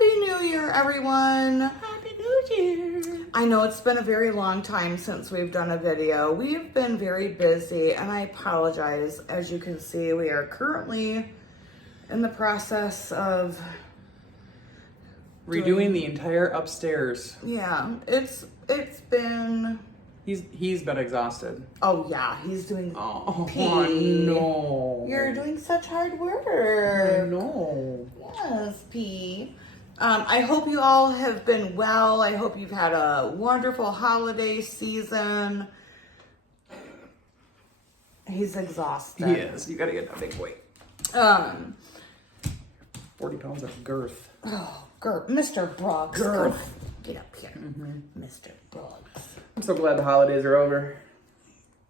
Happy New Year, everyone. Happy New Year. I know it's been a very long time since we've done a video. We've been very busy and I apologize. As you can see, we are currently in the process of redoing the entire upstairs. Yeah, it's been... He's been exhausted. Oh yeah, he's doing... Oh, P. no. You're doing such hard work. No. Yes, P. I hope you all have been well. I hope you've had a wonderful holiday season. He's exhausted. He is. You gotta get that big weight. 40 pounds of girth. Oh, Mr. Brooks. Girth. Get up here, Mr. Brooks. I'm so glad the holidays are over.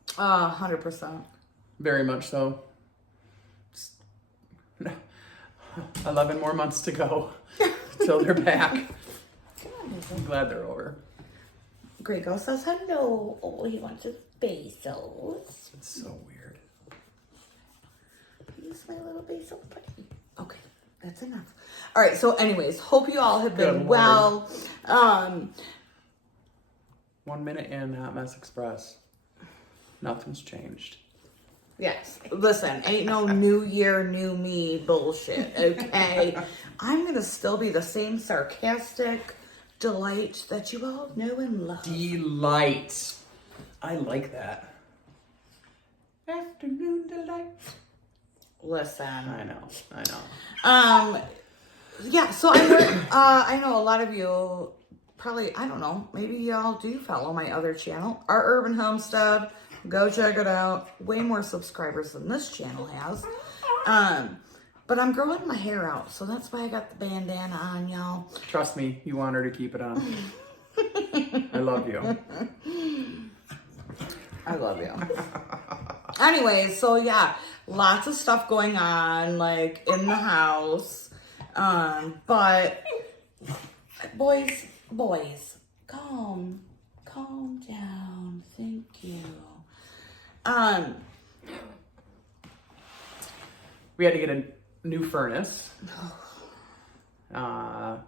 100%. Very much so. 11 more months to go till they're back. I'm glad they're over. Grego says hello. Oh, he wants his bezos. It's so weird. He's my little basil buddy. Okay, that's enough. All right, so anyways, hope you all have been Good well. 1 minute in Hot Mess Express. Nothing's changed. Yes. Listen, ain't no new year, new me bullshit, okay? I'm going to still be the same sarcastic delight that you all know and love. Delight. I like that. Afternoon delight. Listen. I know. Yeah, so I know a lot of you probably, I don't know, maybe y'all do follow my other channel, Our Urban Homestead. Go check it out. Way more subscribers than this channel has. But I'm growing my hair out, so that's why I got the bandana on, y'all. Trust me, you want her to keep it on. I love you. I love you. Anyways, so yeah, lots of stuff going on, like, in the house. But, boys, calm down. Thank you. We had to get a new furnace. Our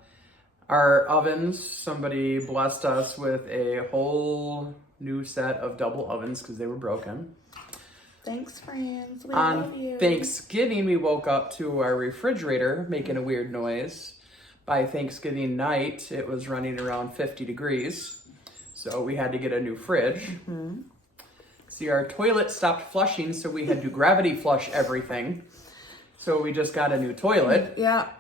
ovens, somebody blessed us with a whole new set of double ovens because they were broken. Thanks, friends. We love you. On Thanksgiving, we woke up to our refrigerator making a weird noise. By Thanksgiving night, it was running around 50 degrees. So we had to get a new fridge. See, our toilet stopped flushing, so we had to gravity flush everything. So we just got a new toilet. Yeah.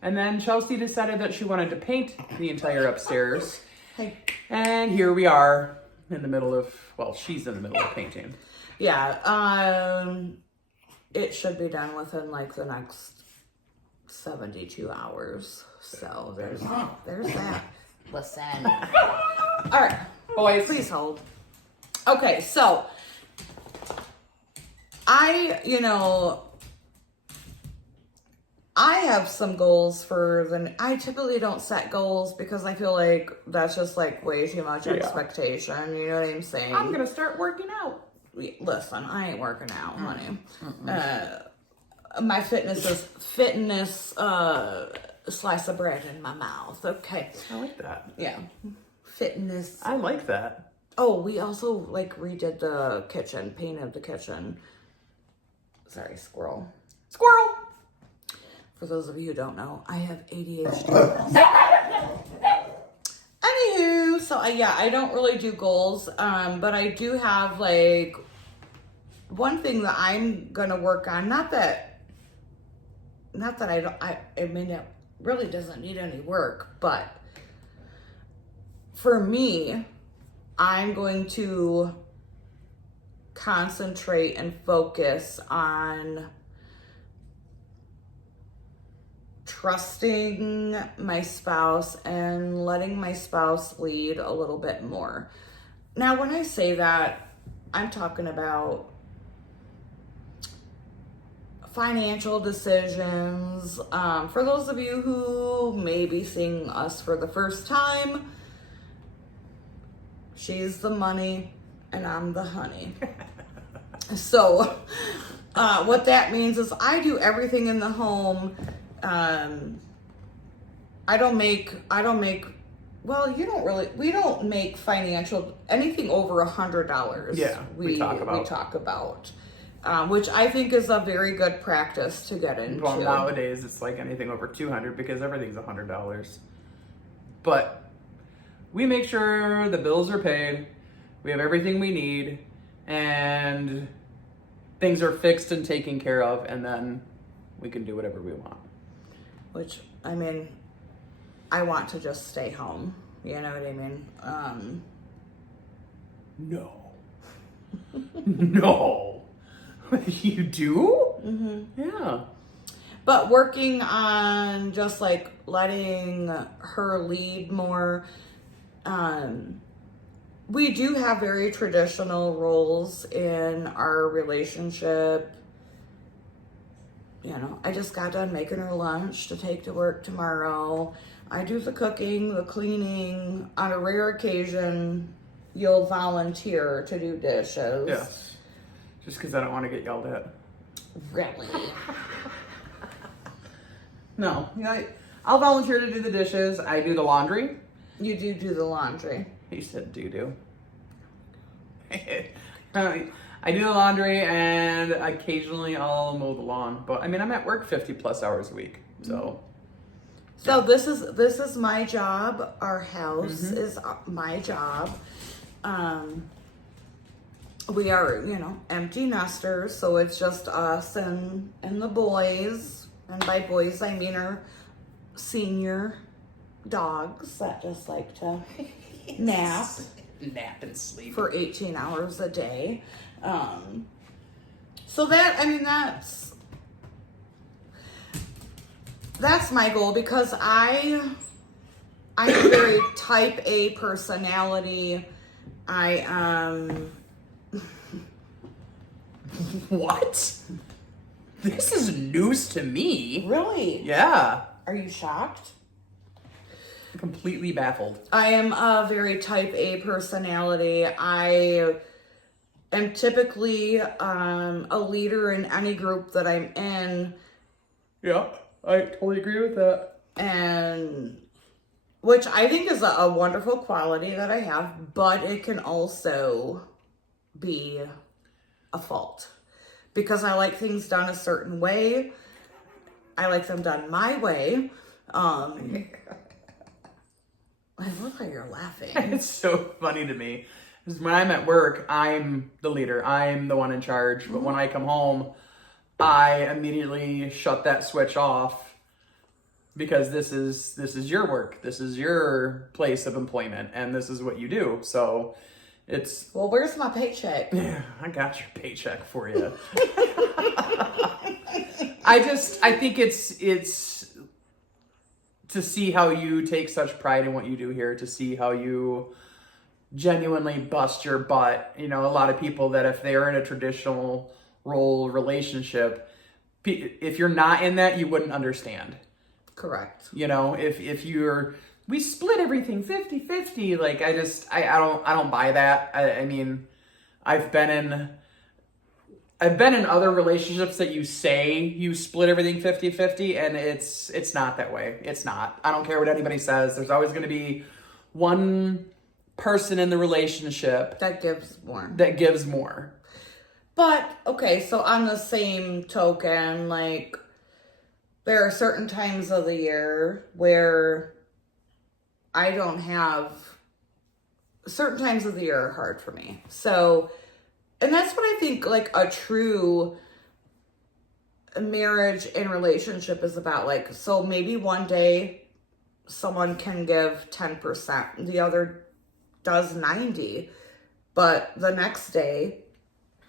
And then Chelsea decided that she wanted to paint the entire upstairs. Hey. And here we are in the middle of, well, she's in the middle of painting. Yeah. It should be done within like the next 72 hours. So there's that. Listen. All right. Boys. Please hold. Okay, so I have some goals I typically don't set goals because I feel like that's just like way too much expectation. You know what I'm saying? I'm going to start working out. Listen, I ain't working out, honey. My fitness is slice of bread in my mouth. Okay. I like that. Yeah. Fitness. I like that. Oh, we also like redid the kitchen, painted the kitchen. Sorry, squirrel. For those of you who don't know, I have ADHD. Anywho, so I don't really do goals, but I do have like one thing that I'm gonna work on. Not that I mean, it really doesn't need any work, but for me, I'm going to concentrate and focus on trusting my spouse and letting my spouse lead a little bit more. Now, when I say that, I'm talking about financial decisions. For those of you who may be seeing us for the first time, she's the money and I'm the honey. So what that means is I do everything in the home I don't make, well, we don't make financial, anything over $100. Yeah, we talk about. We talk about. Which I think is a very good practice to get into. Well, nowadays it's like anything over $200 because everything's $100. But we make sure the bills are paid, we have everything we need, and things are fixed and taken care of, and then we can do whatever we want. Which, I mean, I want to just stay home. You know what I mean? No. No. You do? Mm-hmm. Yeah. But working on just like letting her lead more. We do have very traditional roles in our relationship. You know, I just got done making her lunch to take to work tomorrow. I do the cooking, the cleaning. On a rare occasion, you'll volunteer to do dishes. Yes. Just because I don't want to get yelled at. Really? No. Yeah, I'll volunteer to do the dishes. I do the laundry. You do the laundry. He said doo-doo. I do the laundry and occasionally I'll mow the lawn. But I mean, I'm at work 50 plus hours a week. So. So this is my job. Our house is my job. We are, you know, empty nesters, so it's just us and the boys. And by boys, I mean our senior dogs that just like to nap and sleep for 18 hours a day. So that, I mean, that's my goal, because I'm a very type A personality. What? This is news to me. Really? Yeah. Are you shocked? Completely baffled. I am a very type A personality. I am typically a leader in any group that I'm in. Yeah, I totally agree with that. And which I think is a wonderful quality that I have, but it can also be a fault, because I like things done a certain way. I like them done my way. I love how you're laughing. It's so funny to me. Because when I'm at work, I'm the leader. I'm the one in charge. But when I come home, I immediately shut that switch off, because this is your work. This is your place of employment, and this is what you do. So it's... Well, where's my paycheck? Yeah, I got your paycheck for you. I think it's to see how you take such pride in what you do here, to see how you genuinely bust your butt. You know, a lot of people that if they're in a traditional role relationship, if you're not in that, you wouldn't understand. Correct. You know, if you're, we split everything 50-50. Like, I don't buy that. I mean, I've been in other relationships that you say you split everything 50-50, and it's not that way. It's not. I don't care what anybody says. There's always going to be one person in the relationship that gives more. But, okay, so on the same token, like, there are certain times of the year where certain times of the year are hard for me. So, and that's what I think, like, a true marriage and relationship is about. Like, so maybe one day someone can give 10%, the other does 90%, but the next day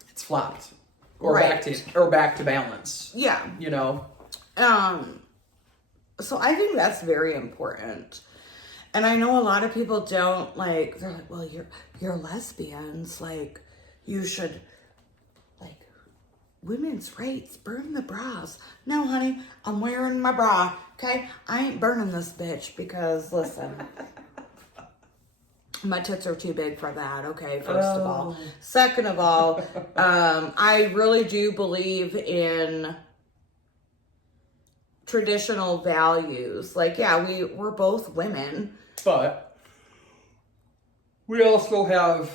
it's flopped, or right. back to balance. Yeah, you know. So I think that's very important. And I know a lot of people don't, like, they're like, well, you're lesbians, like, you should, like, women's rights, burn the bras. No, honey, I'm wearing my bra, okay? I ain't burning this bitch because, listen, my tits are too big for that, okay, first of all. Second of all, I really do believe in traditional values. Like, yeah, we're both women. But we also have,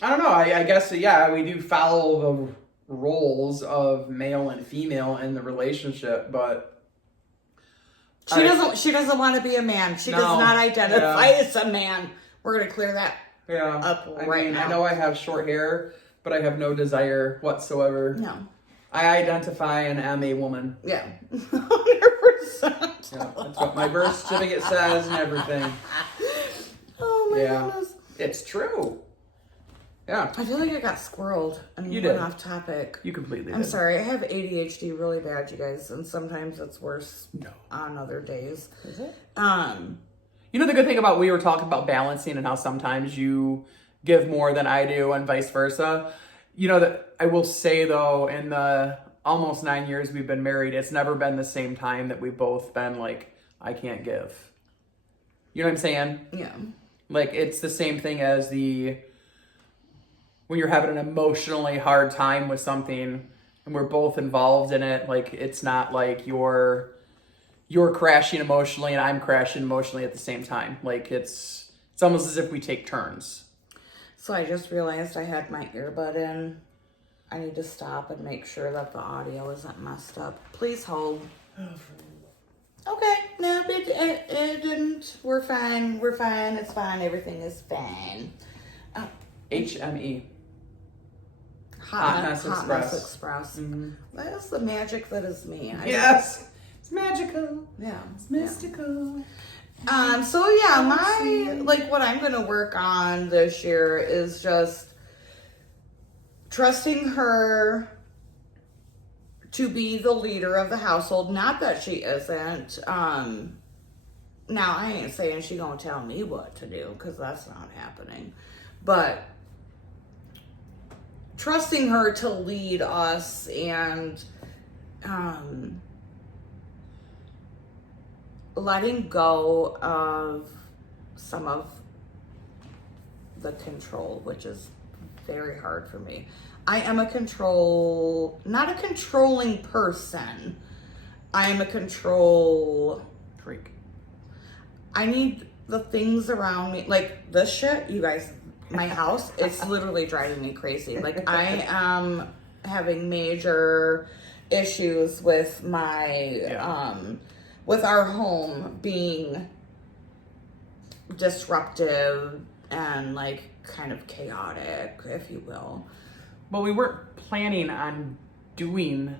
I don't know, I guess, yeah, we do follow the roles of male and female in the relationship, but she doesn't want to be a man. She does not identify as a man. We're going to clear that up right now. I know I have short hair, but I have no desire whatsoever. No. I identify and am a woman. Yeah. 100%. Yeah, that's what my birth certificate says and everything. Oh my goodness. It's true. Yeah. I feel like I got squirreled and went off topic. You completely I'm did. sorry. I have ADHD really bad, you guys, and sometimes it's worse on other days. Is it? You know the good thing about, we were talking about balancing and how sometimes you give more than I do and vice versa. You know that I will say though, in the almost 9 years we've been married, it's never been the same time that we've both been like, I can't give. You know what I'm saying? Yeah. Like, it's the same thing as when you're having an emotionally hard time with something and we're both involved in it. Like, it's not like you're crashing emotionally and I'm crashing emotionally at the same time. Like, it's almost as if we take turns. So I just realized I had my earbud in. I need to stop and make sure that the audio isn't messed up. Please hold. Okay, no, it didn't. We're fine. We're fine. It's fine. Everything is fine. HME. Hot Mess Express. Mm-hmm. That is the magic that is me. Yes. It's magical. Yeah. It's mystical. So yeah, what I'm going to work on this year is just trusting her to be the leader of the household. Not that she isn't. Now, I ain't saying she gonna tell me what to do, because that's not happening. But trusting her to lead us and letting go of some of the control, which is very hard for me. I am not a controlling person. I am a control freak. I need the things around me, like this shit, you guys, my house, it's literally driving me crazy. Like, I am having major issues with with our home being disruptive and like kind of chaotic, if you will. Well, we weren't planning on doing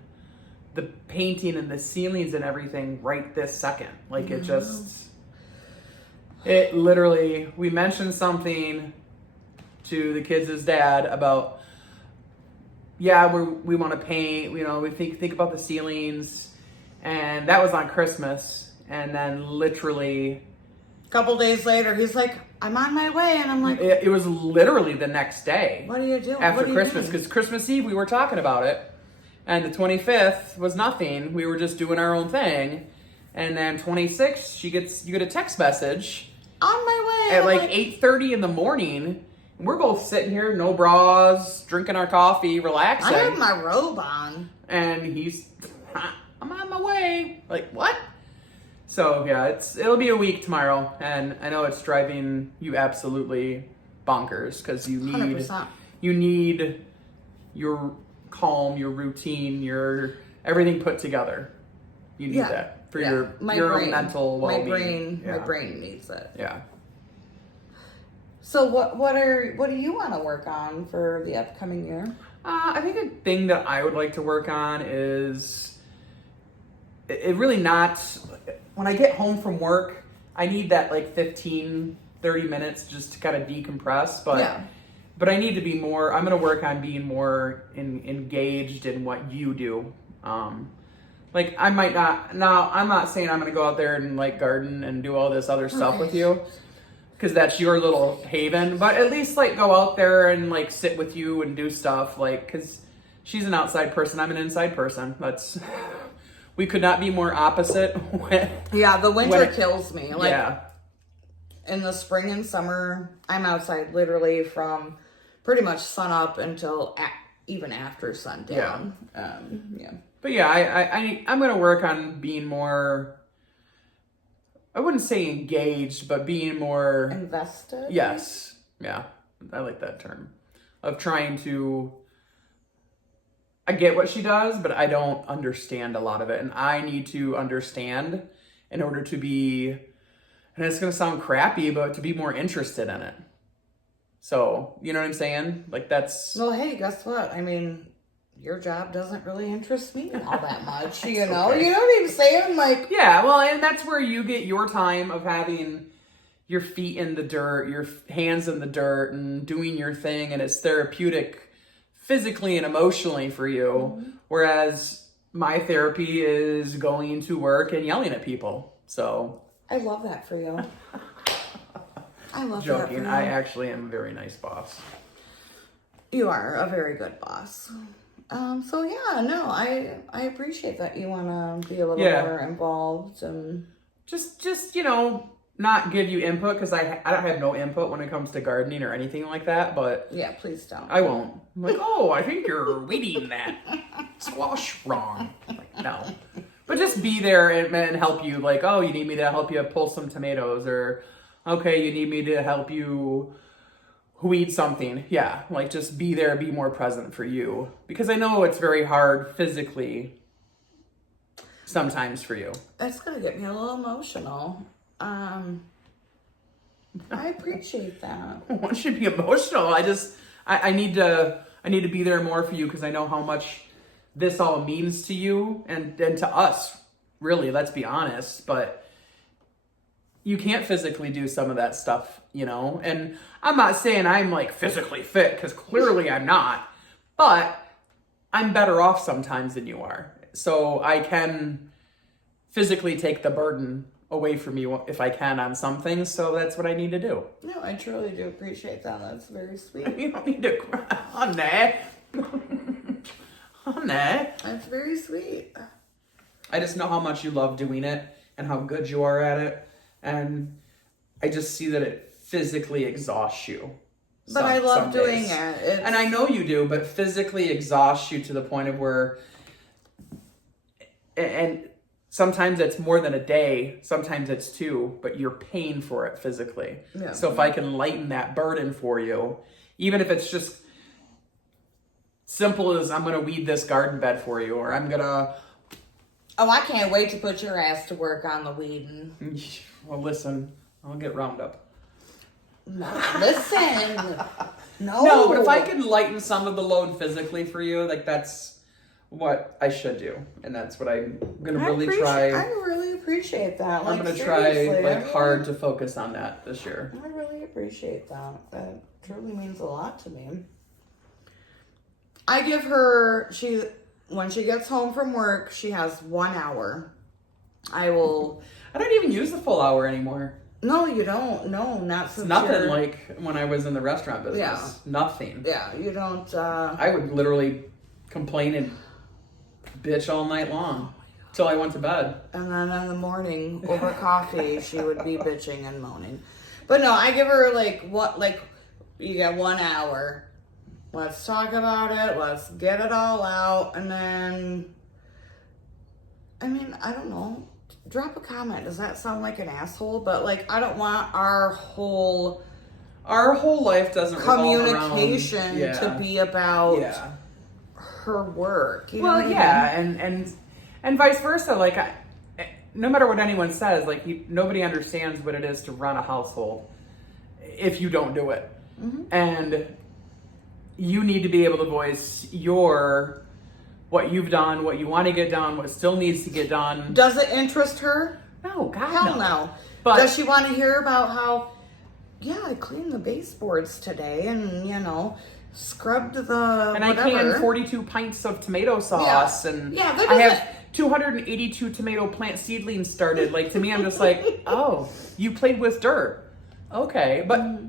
the painting and the ceilings and everything right this second. Like, it literally, we mentioned something to the kids' dad about, we want to paint, we think about the ceilings, and that was on Christmas. And then literally a couple days later, he's like, I'm on my way. And I'm like, it was literally the next day. What are you doing? After Christmas, because Christmas Eve we were talking about it, and the 25th was nothing. We were just doing our own thing. And then 26th, you get a text message on my way at like 8:30 in the morning. And we're both sitting here, no bras, drinking our coffee, relaxing. I have my robe on. And I'm on my way. Like, what? So yeah, it'll be a week tomorrow, and I know it's driving you absolutely bonkers because you need 100%. You need your calm, your routine, your everything put together. You need that for your mental well-being. My brain needs it. Yeah. So what do you want to work on for the upcoming year? I think a thing that I would like to work on is it really not. When I get home from work, I need that like 15, 30 minutes just to kind of decompress. But I need to be more, I'm going to work on being more engaged in what you do. Like, I might not, now I'm not saying I'm going to go out there and like garden and do all this other stuff with you, because that's your little haven. But at least like go out there and like sit with you and do stuff, like, because she's an outside person, I'm an inside person. We could not be more opposite. The winter kills me. Like, in the spring and summer, I'm outside literally from pretty much sun up until even after sundown. But yeah, I'm going to work on being more, I wouldn't say engaged, but being more... Invested? Yes. Yeah. I like that term. Of trying to... I get what she does, but I don't understand a lot of it. And I need to understand in order to be, and it's going to sound crappy, but to be more interested in it. So, you know what I'm saying? Like that's... Well, hey, guess what? I mean, your job doesn't really interest me all that much, you know? okay. You know what I'm saying? Like... Yeah, well, and that's where you get your time of having your feet in the dirt, your hands in the dirt, and doing your thing, and it's therapeutic physically and emotionally for you, whereas my therapy is going to work and yelling at people. So I love that for you. I love that for joking, you. I actually am a very nice boss. You are a very good boss. So yeah, no, I appreciate that you want to be a little more involved and just you know, not give you input, because I don't have no input when it comes to gardening or anything like that, but yeah, please don't. I won't. I'm like, oh, I think you're weeding that squash wrong. Like, no. But just be there and help you. Like, oh, you need me to help you pull some tomatoes, or okay, you need me to help you weed something. Yeah, like just be there, be more present for you. Because I know it's very hard physically sometimes for you. It's gonna get me a little emotional. I appreciate that. I want you to be emotional. I need to be there more for you, because I know how much this all means to you and to us, really, let's be honest. But you can't physically do some of that stuff, you know? And I'm not saying I'm like physically fit, because clearly I'm not, but I'm better off sometimes than you are. So I can physically take the burden away from you if I can on some things. So that's what I need to do. No, I truly do appreciate that. That's very sweet. You don't need to cry. Honey. Honey. That's very sweet. I just know how much you love doing it and how good you are at it. And I just see that it physically exhausts you. But I love some doing days. it. And I know you do, but physically exhausts you to the point of where... And sometimes it's more than a day, sometimes it's 2, but you're paying for it physically. Yeah. So if I can lighten that burden for you, even if it's just simple as I'm going to weed this garden bed for you, or I'm going to... Oh, I can't wait to put your ass to work on the weeding. Well, listen, I'll get Roundup. No, listen. No. No, but if I can lighten some of the load physically for you, like that's what I should do. And that's what I'm going to really try. I really appreciate that. I'm Like, going to try seriously, hard to focus on that this year. I really appreciate that. That truly means a lot to me. I give her, when she gets home from work, she has 1 hour. I don't even use the full hour anymore. No, you don't. No, not since Nothing like when I was in the restaurant business. Yeah. Nothing. Yeah, you don't. I would literally complain and bitch all night long till I went to bed. And then in the morning, over coffee, she would be bitching and moaning. But no, I give her you got 1 hour. Let's talk about it. Let's get it all out. And then, I mean, I don't know. Drop a comment. Does that sound like an asshole? But I don't want our whole life doesn't communication revolve around, to be about her work. You know what I mean? and vice versa. No matter what anyone says, nobody understands what it is to run a household if you don't do it. Mm-hmm. And you need to be able to voice what you've done, what you want to get done, what still needs to get done. Does it interest her? No, God, Hell no. no. But does she want to hear about how, I cleaned the baseboards today and, scrubbed the And whatever. I canned 42 pints of tomato sauce, and that I have 282 tomato plant seedlings started. To me, I'm just oh, you played with dirt. Okay, but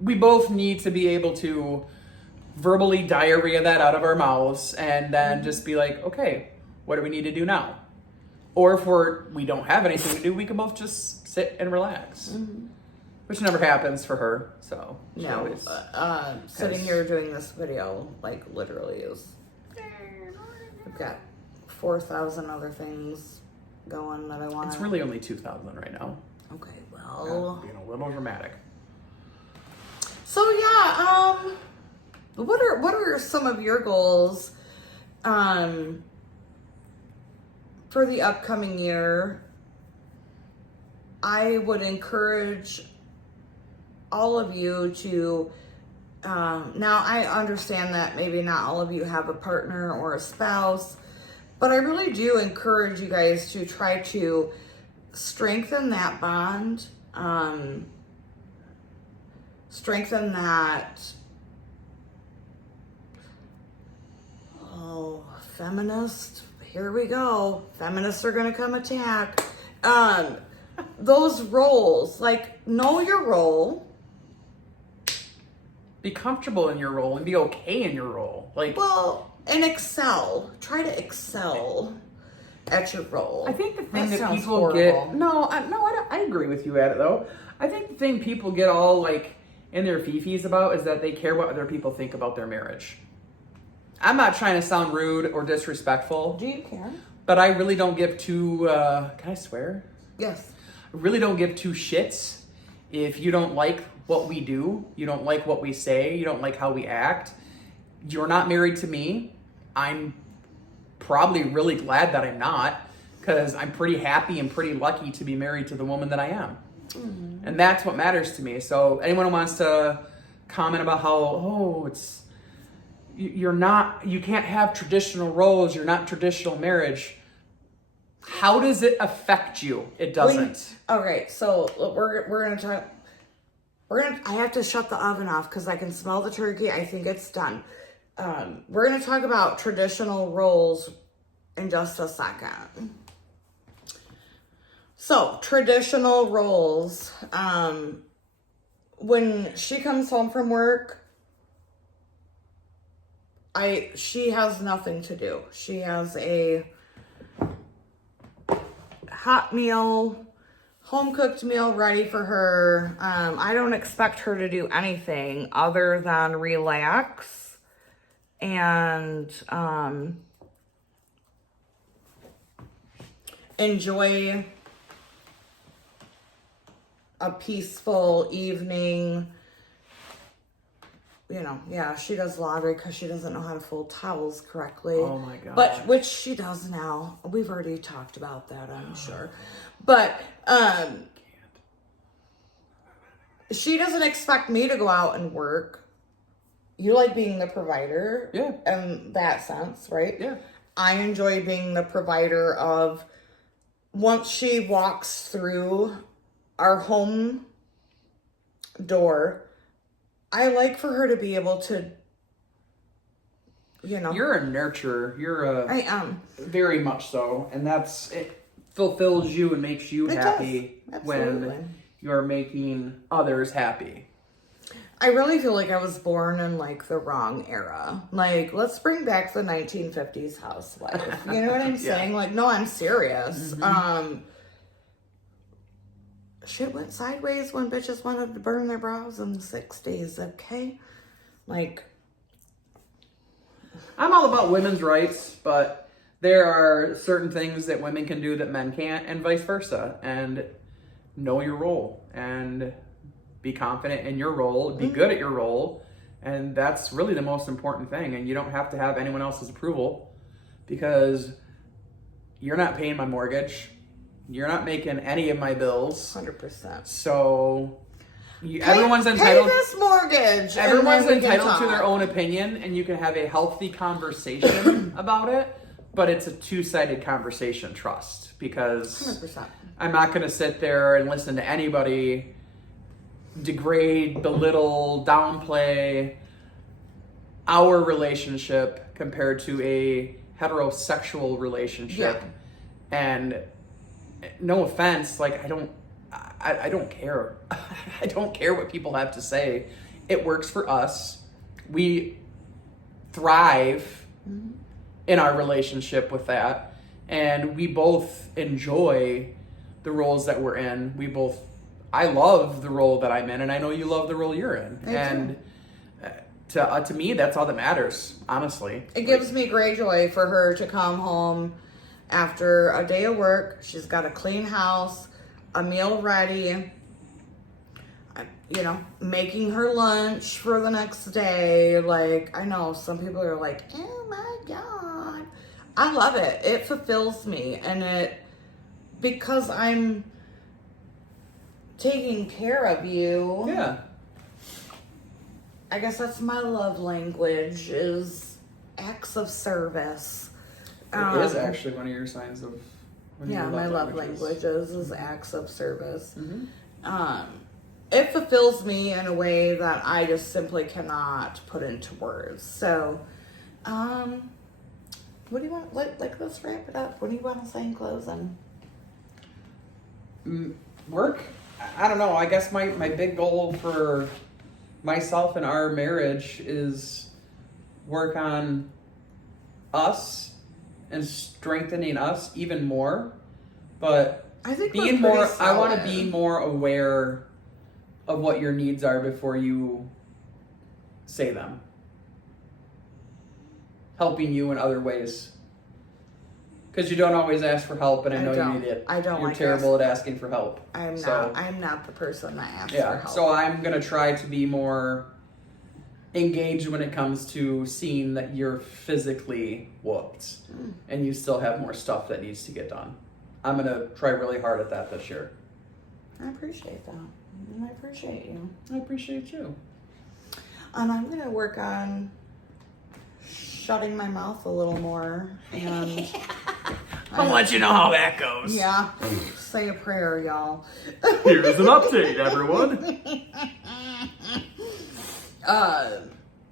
we both need to be able to verbally diarrhea that out of our mouths and then just be okay, what do we need to do now? Or if we don't have anything to do, we can both just sit and relax. Mm-hmm. Which never happens for her, so she always sitting here doing this video, literally is, I've got 4,000 other things going that I want. It's really only 2,000 right now. Okay, well. Being a little dramatic. So yeah, what are some of your goals for the upcoming year? I would encourage all of you to now I understand that maybe not all of you have a partner or a spouse, but I really do encourage you guys to try to strengthen that bond, strengthen that, feminist, here we go. Feminists are going to come attack. Those roles, like, know your role. Be comfortable in your role and be okay in your role. Like, Well, and excel. Try to excel at your role. I think the thing that sounds people horrible. get, I agree with you at it though. I think the thing people get all like in their fifis about is that they care what other people think about their marriage. I'm not trying to sound rude or disrespectful, Do you care? but I really don't give two, can I swear? Yes. I really don't give two shits if you don't like what we do, you don't like what we say, you don't like how we act. You're not married to me. I'm probably really glad that I'm not, because I'm pretty happy and pretty lucky to be married to the woman that I am. Mm-hmm. And that's what matters to me. So anyone who wants to comment about how, you can't have traditional roles, you're not traditional marriage. How does it affect you? It doesn't. Okay, so we're gonna talk. I have to shut the oven off because I can smell the turkey. I think it's done. We're gonna talk about traditional roles in just a second. So traditional roles. When she comes home from work, she has nothing to do. She has a hot meal, home cooked meal ready for her. I don't expect her to do anything other than relax and enjoy a peaceful evening. Yeah, she does laundry because she doesn't know how to fold towels correctly. Oh my God. But which she does now. We've already talked about that, I'm sure. But she doesn't expect me to go out and work. You like being the provider. Yeah. In that sense, right? Yeah. I enjoy being the provider of, once she walks through our home door, I like for her to be able to, You're a nurturer. I am. Very much so. And it fulfills you and makes you happy when you're making others happy. I really feel like I was born in like the wrong era. Like, let's bring back the 1950s housewife. You know what I'm saying? Like, no, I'm serious. Mm-hmm. Shit went sideways when bitches wanted to burn their brows in the 60s, okay? Like, I'm all about women's rights, but there are certain things that women can do that men can't, and vice versa. And know your role and be confident in your role, be good at your role. And that's really the most important thing. And you don't have to have anyone else's approval, because you're not paying my mortgage. You're not making any of my bills. 100%. So everyone's entitled. Pay this mortgage. Everyone's entitled to their own opinion, and you can have a healthy conversation about it. But it's a two-sided conversation, trust, because 100%. I'm not going to sit there and listen to anybody degrade, belittle, downplay our relationship compared to a heterosexual relationship. Yeah. And no offense, like, I don't care. I don't care what people have to say. It works for us. We thrive in our relationship with that. And we both enjoy the roles that we're in. I love the role that I'm in, and I know you love the role you're in. And to me, that's all that matters, honestly. It gives me great joy for her to come home After a day of work, she's got a clean house, a meal ready, making her lunch for the next day. Like, I know some people are like, oh my God. I love it. It fulfills me. And because I'm taking care of you. Yeah. I guess that's my love language, is acts of service. It is actually one of your signs of my love languages is acts of service. Mm-hmm. It fulfills me in a way that I just simply cannot put into words. So, what do you want? Let's wrap it up. What do you want to say in closing? Work? I don't know. I guess my big goal for myself and our marriage is work on us and strengthening us even more. But I think being more, I want to be more aware of what your needs are before you say them. Helping you in other ways. Because you don't always ask for help, and I know you need it. I don't. You're like terrible at asking for help. I'm not the person that asks for help. So I'm gonna try to be more engaged when it comes to seeing that you're physically whooped, and you still have more stuff that needs to get done. I'm gonna try really hard at that this year. I appreciate that. And I appreciate you. I appreciate you. And I'm gonna work on shutting my mouth a little more and I'll let you know how that goes. yeah, say a prayer, y'all. Here's an update, everyone.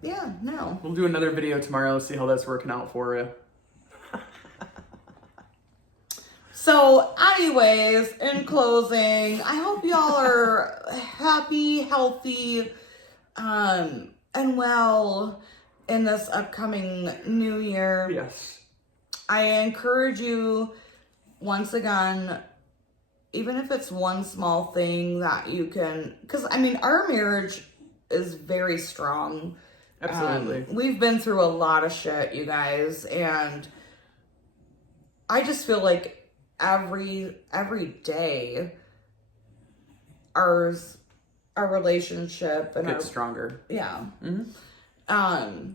Yeah, no. We'll do another video tomorrow, see how that's working out for you. So, anyways, in closing, I hope y'all are happy, healthy, and well in this upcoming new year. Yes. I encourage you, once again, even if it's one small thing that you can, because I mean, our marriage is very strong. Absolutely. We've been through a lot of shit, you guys, and I just feel like every day our relationship and Gets stronger. yeah. Mm-hmm.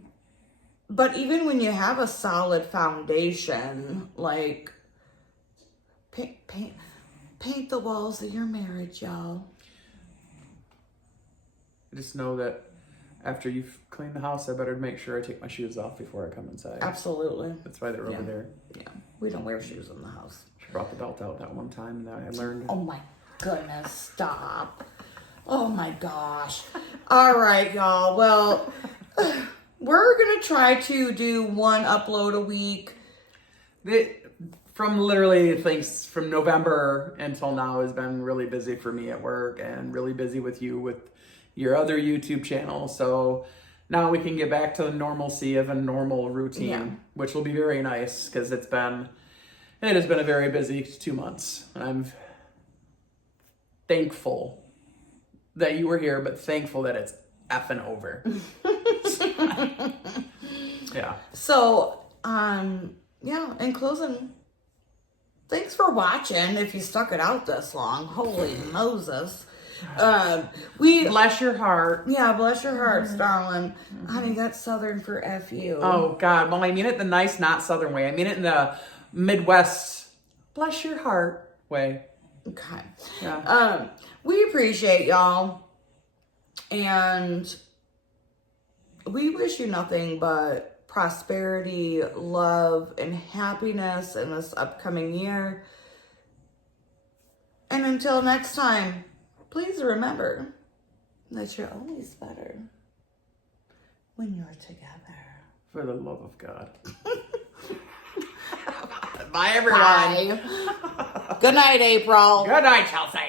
But even when you have a solid foundation, like paint the walls of your marriage, y'all. Just know that after you've cleaned the house, I better make sure I take my shoes off before I come inside. Absolutely. That's why they're over there. Yeah. We don't wear shoes in the house. She brought the belt out that one time that I learned. Oh my goodness, stop. Oh my gosh. All right, y'all. Well, we're going to try to do one upload a week. From literally things from November until now has been really busy for me at work and really busy with you with your other YouTube channel. So now we can get back to the normalcy of a normal routine, which will be very nice because it has been a very busy 2 months. I'm thankful that you were here, but thankful that it's effing over. Yeah. So, in closing, thanks for watching. If you stuck it out this long, holy Moses. Bless your heart. Yeah, bless your hearts, darling. Honey, that's Southern for F you. Oh, God. Well, I mean it the nice, not Southern way. I mean it in the Midwest, bless your heart way. Okay. Yeah. We appreciate y'all. And we wish you nothing but prosperity, love, and happiness in this upcoming year. And until next time, please remember that you're always better when you're together. For the love of God. Bye, everyone. Bye. Good night, April. Good night, Chelsea.